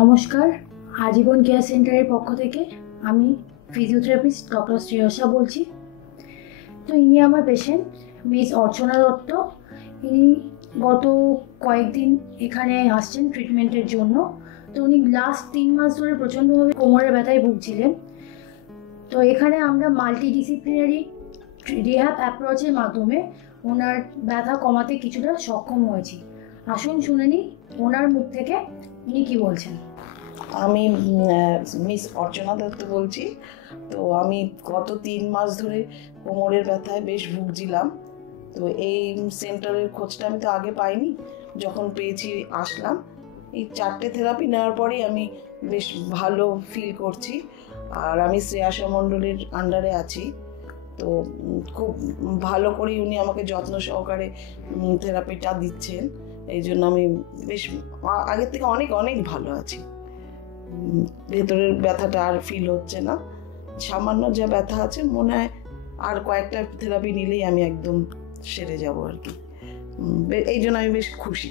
নমস্কার, আজীবন কেয়ার সেন্টারের পক্ষ থেকে আমি ফিজিওথেরাপিস্ট ডক্টর শ্রেয়সা বলছি। তো ইনি আমার পেশেন্ট মিস অর্চনা দত্ত। ইনি গত কয়েকদিন এখানে আসছেন ট্রিটমেন্টের জন্য। তো উনি লাস্ট 3 মাস ধরে প্রচণ্ডভাবে কোমরের ব্যথায় ভুগছিলেন। তো এখানে আমরা মাল্টিডিসিপ্লিনারি রিহ্যাব অ্যাপ্রোচের মাধ্যমে ওনার ব্যথা কমাতে কিছুটা সক্ষম হয়েছি। আসুন শুনে নিই ওনার মুখ থেকে উনি কী বলছেন। আমি মিস অর্চনা দত্ত বলছি। তো আমি গত 3 মাস ধরে কোমরের ব্যথায় বেশ ভুগছিলাম। তো এই সেন্টারের খোঁজটা আমি তো আগে পাইনি, যখন পেয়েছি আসলাম। এই 4টে থেরাপি নেওয়ার পরেই আমি বেশ ভালো ফিল করছি। আর আমি শ্রেয়াসা মণ্ডলের আন্ডারে আছি। তো খুব ভালো করেই উনি আমাকে যত্ন সহকারে থেরাপিটা দিচ্ছেন। এই জন্য আমি বেশ আগের থেকে অনেক অনেক ভালো আছি। ভেতরের ব্যথাটা আর ফিল হচ্ছে না। সামান্য যা ব্যথা আছে মনে হয় আর কয়েকটা থেরাপি নিলেই আমি একদম সেরে যাব আর কি। এই জন্য আমি বেশ খুশি।